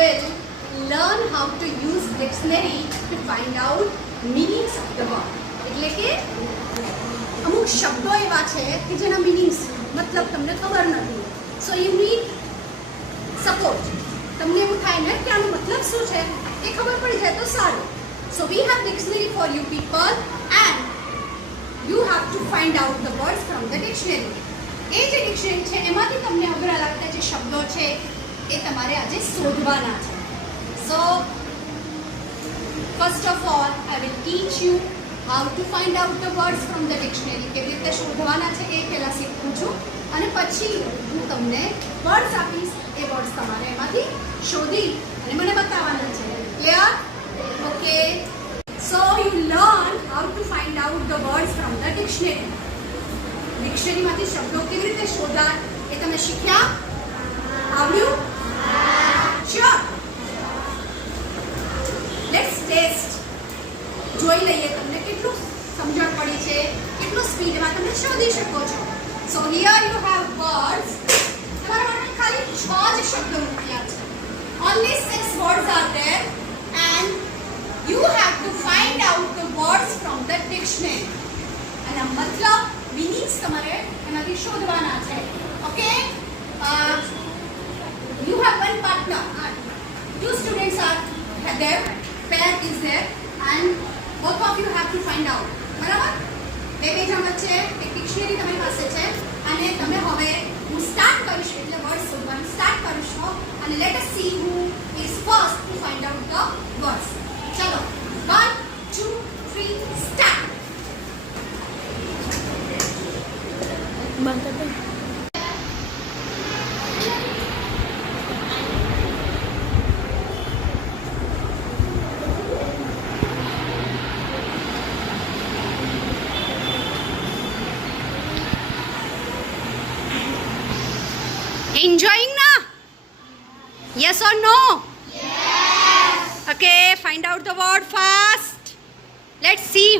will learn how to use dictionary to find out meanings of the word. એટલે કે અમુક શબ્દો એવા છે કે જેના મીનિંગ્સ મતલબ તમને ખબર નથી. So you need support. તમને એવું થાય ને કે આનો મતલબ શું છે એ ખબર પડી જાય તો સારું. So we have dictionary for you people and you have to find out the words from the dictionary. એ જે ડિક્શનરી છે એમાંથી તમને અઘરા લાગતા જે શબ્દો છે એ તમારે આજે શોધવાના છે. So first of all I will teach you how to find out the words from the dictionary. કેવી રીતે શોધવાના છે એ પહેલાં શીખવું છું અને પછી હું તમને વર્ડ્સ આપીશ. એ વર્ડ્સ તમારે એમાંથી શોધી અને મને બતાવવાના છે. Clear? Okay. So you learn how to find out the words from the dictionary. ડિક્શનરીમાંથી શબ્દો કેવી રીતે શોધા એ તમે શીખ્યા? આવડ્યું? શ્યોર. Let's test. જોઈ લઈએ તમને કેટલું સમજણ પડી છે, કેટલું સ્પીડમાં તમે શોધી શકો છો. સો હિયર યુ હેવ વર્ડ્સ. તમારા માટે ખાલી 6 જ શબ્દો મૂક્યા છે. ઓન્લી 6 words are there and you have to find out the words from the dictionary. અને મતલબ મીનિંગ્સ તમારે એમાંથી શોધવાના છે. Okay? you have one partner. Two students are there. Pair is there and both of you have to find out. બરાબર? બે જણ વચ્ચે એક ડિક્શનરી તમારી પાસે છે અને તમે હવે હું સ્ટાર્ટ કરીશ એટલે વર્ડ શોધવાનું સ્ટાર્ટ કરીશો અને let S C who is first to find out the words. ચલો 1 2 3 start. Enjoying now? Yes or no? Yes. Okay, find out the word fast. Let's see who